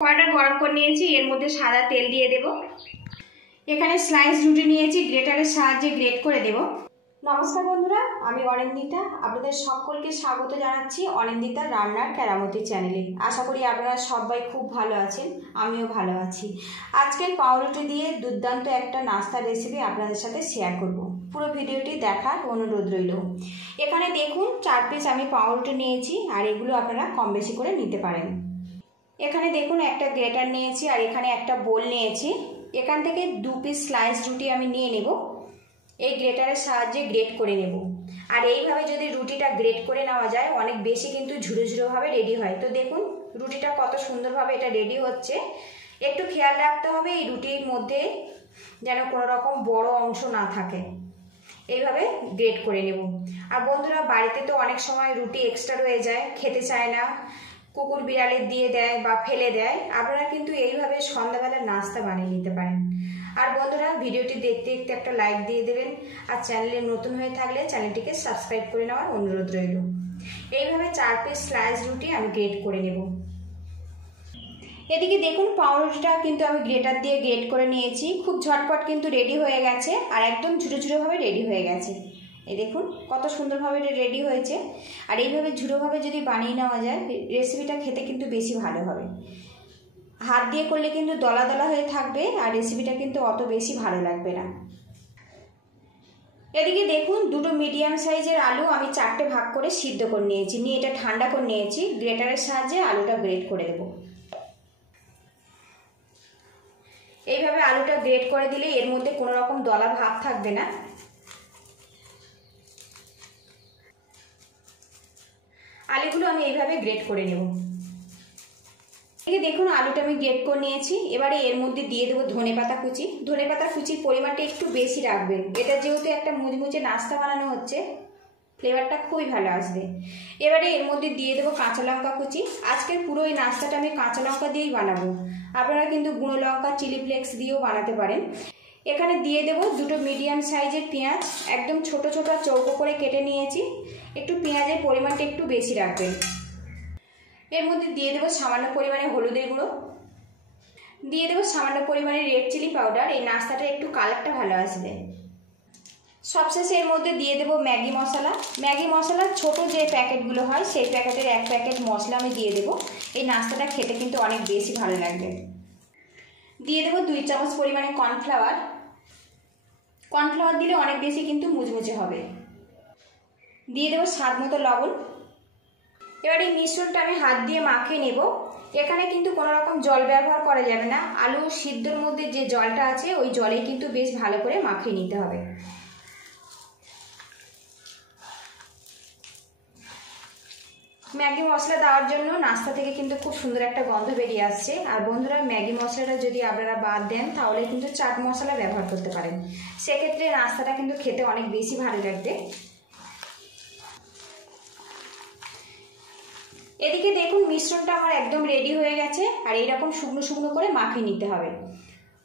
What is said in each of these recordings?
কড়াটা গরম করে নিয়েছি, এর মধ্যে সাদা তেল দিয়ে দেব। এখানে স্লাইস রুটি নিয়েছি, গ্রেটারের সাহায্যে গ্রেট করে দেব। নমস্কার বন্ধুরা, আমি অনিন্দিতা, আপনাদের সকলকে স্বাগত জানাচ্ছি অনিন্দিতা রান্নার কেরামতি চ্যানেলে। আশা করি আপনারা সবাই খুব ভালো আছেন, আমিও ভালো আছি। আজকের পাউরুটি দিয়ে দুর্দান্ত একটা নাস্তার রেসিপি আপনাদের সাথে শেয়ার করব। পুরো ভিডিওটি দেখার অনুরোধ রইল। এখানে দেখুন 4 পিস আমি পাউরুটি নিয়েছি, আর এগুলো আপনারা কম বেশি করে নিতে পারেন। এখানে দেখুন একটা গ্রেটার নিয়েছি, আর এখানে একটা বোল নিয়েছি। এখান থেকে 2 পিস স্লাইস রুটি আমি নিয়ে নেব। এই গ্রেটারের সাহায্যে গ্রেট করে নেব। আর এইভাবে যদি রুটিটা গ্রেট করে নেওয়া যায়, অনেক বেশি কিন্তু ঝুরো ঝুরোভাবে রেডি হয়। তো দেখুন রুটিটা কত সুন্দরভাবে এটা রেডি হচ্ছে। একটু খেয়াল রাখতে হবে এই রুটির মধ্যে যেন কোনো রকম বড় অংশ না থাকে। এইভাবে গ্রেট করে নেব। আর বন্ধুরা, বাড়িতে তো অনেক সময় রুটি এক্সট্রা রয়ে যায়, খেতে চায় না, কুকুর বিড়ালে দিয়ে দেয় বা ফেলে দেয়। আপনারা কিন্তু এইভাবে সন্ধ্যাবেলার নাস্তা বানিয়ে নিতে পারেন। আর বন্ধুরা, ভিডিওটি দেখতে দেখতে একটা লাইক দিয়ে দেবেন, আর চ্যানেলে নতুন হয়ে থাকলে চ্যানেলটিকে সাবস্ক্রাইব করে নেওয়ার অনুরোধ রইল। এইভাবে 4 পিস স্লাইস রুটি আমি গ্রেট করে নেব। এদিকে দেখুন পাউরুটিটা কিন্তু আমি গ্রেটার দিয়ে গ্রেট করে নিয়েছি। খুব ঝটপট কিন্তু রেডি হয়ে গেছে, আর একদম ঝুরো ঝুরোভাবে রেডি হয়ে গেছে। এই দেখুন কত সুন্দরভাবে এটা রেডি হয়েছে। আর এইভাবে ঝুরোভাবে যদি বানিয়ে নেওয়া যায়, রেসিপিটা খেতে কিন্তু বেশি ভালো হবে। হাত দিয়ে করলে কিন্তু দলা দলা হয়ে থাকবে, আর রেসিপিটা কিন্তু অত বেশি ভালো লাগবে না। এদিকে দেখুন দুটো মিডিয়াম সাইজের আলু আমি 4টে ভাগ করে সিদ্ধ করে নিয়েছি, নিয়ে এটা ঠান্ডা করে নিয়েছি। গ্রেটারের সাহায্যে আলুটা গ্রেট করে দেবো। এইভাবে আলুটা গ্রেট করে দিলে এর মধ্যে কোনো রকম দলা ভাব থাকবে না। আলুগুলো আমি এইভাবে গ্রেট করে নেব। দেখুন আলুটা আমি গ্রেট করে নিয়েছি। এবারে এর মধ্যে দিয়ে দেবো ধনেপাতা কুচি। ধনেপাতা কুচির পরিমাণটা একটু বেশি রাখবেন, এটা যেহেতু একটা মুচমুচে নাস্তা বানানো হচ্ছে, ফ্লেভারটা খুবই ভালো আসবে। এবারে এর মধ্যে দিয়ে দেবো কাঁচা লঙ্কা কুচি। আজকের পুরো এই নাস্তাটা আমি কাঁচা লঙ্কা দিয়েই বানাবো। আপনারা কিন্তু গুঁড়ো লঙ্কা, চিলি ফ্লেক্স দিয়েও বানাতে পারেন। এখানে দিয়ে দেবো দুটো মিডিয়াম সাইজের পেঁয়াজ, একদম ছোট ছোট চৌকো করে কেটে নিয়েছি। একটু পেঁয়াজের পরিমাণটা একটু বেশি রাখবেন। এর মধ্যে দিয়ে দেবো সামান্য পরিমাণে হলুদের গুঁড়ো, দিয়ে দেবো সামান্য পরিমাণে রেড চিলি পাউডার। এই নাস্তাটা একটু কালারটা ভালো আসবে। সবশেষে এর মধ্যে দিয়ে দেবো ম্যাগি মশলা। ম্যাগি মশলার ছোট যে প্যাকেটগুলো হয়, সেই প্যাকেটের 1 প্যাকেট মশলা আমি দিয়ে দেবো। এই নাস্তাটা খেতে কিন্তু অনেক বেশি ভালো লাগবে। দিয়ে দেবো 2 চামচ পরিমাণে কর্নফ্লাওয়ার। কর্নফ্লাওয়ার দিলে অনেক বেশি কিন্তু মুচমুচে হবে। দিয়ে দেবো স্বাদ মতো লবণ। এবার এই মিশ্রণটা আমি হাত দিয়ে মাখিয়ে নেব। এখানে কিন্তু কোনো রকম জল ব্যবহার করা যাবে না। আলু সিদ্ধর মধ্যে যে জলটা আছে, ওই জলে কিন্তু বেশ ভালো করে মাখিয়ে নিতে হবে। ম্যাগি মশলা দেওয়ার জন্য নাস্তা থেকে কিন্তু খুব সুন্দর একটা গন্ধ বেরিয়ে আসছে। আর বন্ধুরা, ম্যাগি মশলাটা যদি আপনারা বাদ দেন, তাহলে কিন্তু চাট মশলা ব্যবহার করতে পারেন। সেক্ষেত্রে নাস্তাটা কিন্তু খেতে অনেক বেশি ভালো লাগবে। এদিকে দেখুন মিশ্রণটা আমার একদম রেডি হয়ে গেছে, আর এইরকম শুকনো শুকনো করে মাখিয়ে নিতে হবে।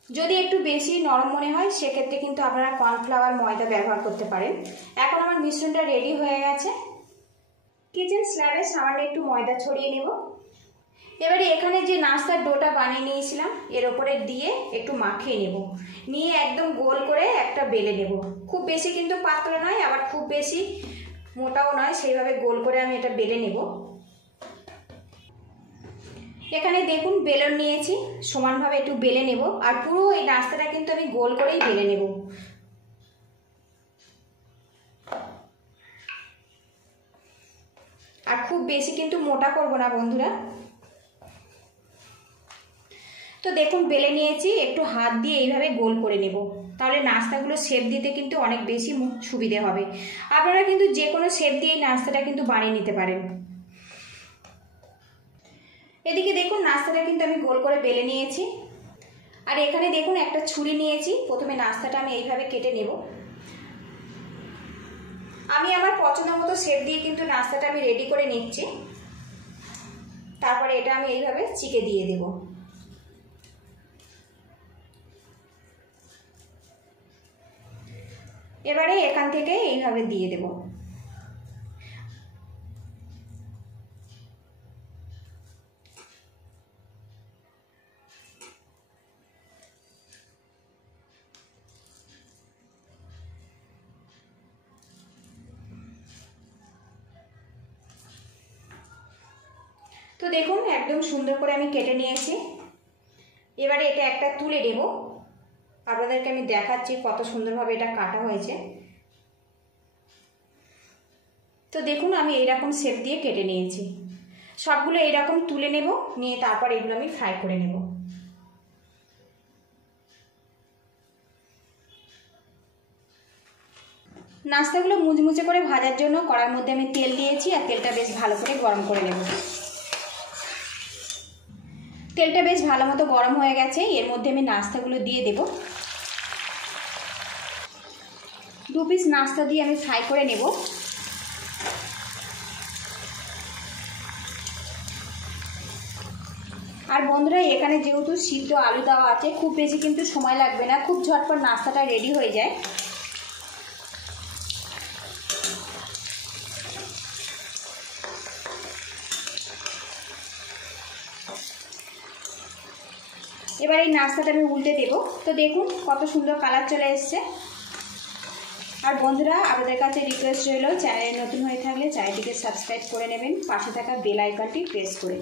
যদি একটু বেশি নরম মনে হয়, সেক্ষেত্রে কিন্তু আপনারা কর্নফ্লাওয়ার, ময়দা ব্যবহার করতে পারেন। এখন আমার মিশ্রণটা রেডি হয়ে গেছে। কিচেন স্ল্যাবে সামান্য একটু ময়দা ছড়িয়ে নেব। এবারে এখানে যে নাস্তার ডোটা বানিয়ে নিয়েছিলাম, এর ওপরে দিয়ে একটু মাখিয়ে নেব। নিয়ে একদম গোল করে একটা বেলে নেব। খুব বেশি কিন্তু পাতলা নয়, আবার খুব বেশি মোটাও নয়, সেইভাবে গোল করে আমি এটা বেলে নেব। এখানে দেখুন বেলন নিয়েছি, সমানভাবে একটু বেলে নেব। আর পুরো এই নাস্তাটা কিন্তু আমি গোল করেই বেলে নেব। আর খুব বেশি কিন্তু মোটা করব না বন্ধুরা। তো দেখুন বেলে নিয়েছি, একটু হাত দিয়ে এইভাবে গোল করে নেব। তাহলে নাস্তাগুলো শেপ দিতে কিন্তু অনেক বেশি সুবিধে হবে। আপনারা কিন্তু যে কোনো শেপ দিয়ে এই নাস্তাটা কিন্তু বানিয়ে নিতে পারেন। এদিকে দেখুন নাস্তাটা কিন্তু আমি গোল করে বেলে নিয়েছি। আর এখানে দেখুন একটা ছুরি নিয়েছি। প্রথমে নাস্তাটা আমি এইভাবে কেটে নেব। আমি আমার পছন্দ মতো শেপ দিয়ে কিন্তু নাস্তাটা আমি রেডি করে নিচ্ছি। তারপরে এটা আমি এইভাবে চিকে দিয়ে দেব। এবারে এখান থেকে এইভাবে দিয়ে দেব। তো দেখুন একদম সুন্দর করে আমি কেটে নিয়েছি। এবারে এটা একটা তুলে দেব, আপনাদেরকে আমি দেখাচ্ছি কত সুন্দরভাবে এটা কাটা হয়েছে। তো দেখুন আমি এইরকম শেপ দিয়ে কেটে নিয়েছি। সবগুলো এইরকম তুলে নেব, নিয়ে তারপর এগুলো আমি ফ্রাই করে নেব। নাস্তাগুলো মুচমুচে করে ভাজার জন্য কড়ার মধ্যে আমি তেল দিয়েছি, আর তেলটা বেশ ভালো করে গরম করে নেব। তেলটা বেশ ভালো মতো গরম হয়ে গেছে, এর মধ্যে আমি নাস্তাগুলো দিয়ে দেব। 2 পিস নাস্তা দিয়ে আমি ফ্রাই করে নেব। আর বন্ধুরা এখানে যেহেতু সিদ্ধ আলু দেওয়া আছে, খুব বেশি কিন্তু সময় লাগবে না, খুব ঝটপট নাস্তাটা রেডি হয়ে যায়। এবার এই নাস্তাটা আমি উল্টে দেব। তো দেখুন কত সুন্দর কালার চলে এসছে। আর বন্ধুরা আপনাদের কাছে রিকোয়েস্ট রইল, চ্যানেলে নতুন হয়ে থাকলে চ্যানেলটিকে সাবস্ক্রাইব করে নেবেন, পাশে থাকা বেল আইকনটি প্রেস করে।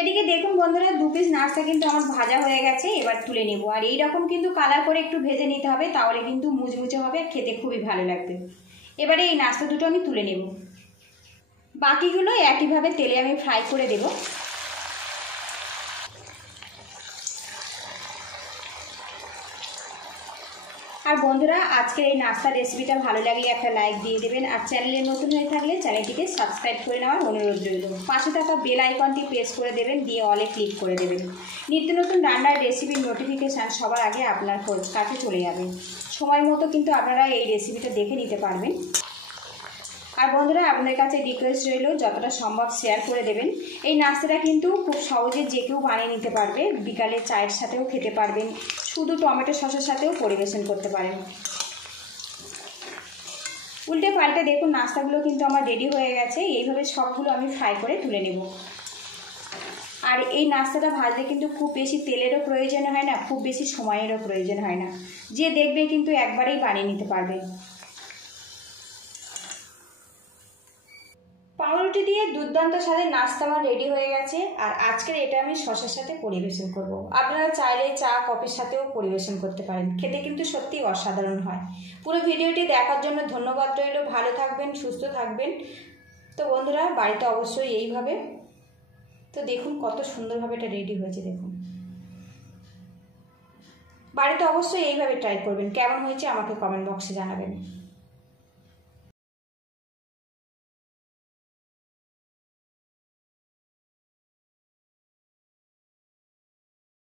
এদিকে দেখুন বন্ধুরা 2 পিস নাস্তা কিন্তু আমার ভাজা হয়ে গেছে, এবার তুলে নেব। আর এই রকম কিন্তু কালার করে একটু ভেজে নিতে হবে, তাহলে কিন্তু মুচমুচে হবে, খেতে খুবই ভালো লাগবে। এবারে এই নাস্তা দুটো আমি তুলে নেব। বাকিগুলো একইভাবে তেলে আমি ফ্রাই করে দেব। আর বন্ধুরা আজকের এই নাস্তার রেসিপিটা ভালো লাগলে একটা লাইক দিয়ে দেবেন, আর চ্যানেলে নতুন হয়ে থাকলে চ্যানেলটিকে সাবস্ক্রাইব করে নেওয়ার অনুরোধ রইল। পাশে থাকা বেল আইকনটি প্রেস করে দেবেন, দিয়ে অলে ক্লিক করে দেবেন। নিত্য নতুন রান্নার রেসিপির নোটিফিকেশান সবার আগে আপনার কাছে চলে যাবে। সময় মতো কিন্তু আপনারা এই রেসিপিটা দেখে নিতে পারবেন। আর বন্ধুরা আপনাদের কাছে রিকোয়েস্ট রইল যতটা সম্ভব শেয়ার করে দেবেন। এই নাস্তাটা কিন্তু খুব সহজে যে কেউ বানিয়ে নিতে পারবে, বিকালে চায়ের সাথেও খেতে পারবেন, শুধু টমেটো সসের সাথেও পরিবেশন করতে পারেন। উল্টে পাল্টে দেখুন নাস্তাগুলো কিন্তু আমার রেডি হয়ে গেছে। এইভাবে সবগুলো আমি ফ্রাই করে তুলে নেব। আর এই নাস্তাটা ভাজতে কিন্তু খুব বেশি তেলেরও প্রয়োজন হয় না, খুব বেশি সময়েরও প্রয়োজন হয় না, যে দেখবে কিন্তু একবারেই বানিয়ে নিতে পারবে। পাউরুটি দিয়ে দুর্দান্ত স্বাদের নাস্তা আমার রেডি হয়ে গেছে। আর আজকের এটা আমি শসার সাথে পরিবেশন করব। আপনারা চাইলে চা কফির সাথেও পরিবেশন করতে পারেন, খেতে কিন্তু সত্যিই অসাধারণ হয়। পুরো ভিডিওটি দেখার জন্য ধন্যবাদ রইল। ভালো থাকবেন, সুস্থ থাকবেন। তো বন্ধুরা বাড়িতে অবশ্যই এইভাবে, তো দেখুন কত সুন্দরভাবে এটা রেডি হয়েছে। দেখুন বাড়িতে অবশ্যই এইভাবে ট্রাই করবেন, কেমন হয়েছে আমাকে কমেন্ট বক্সে জানাবেন।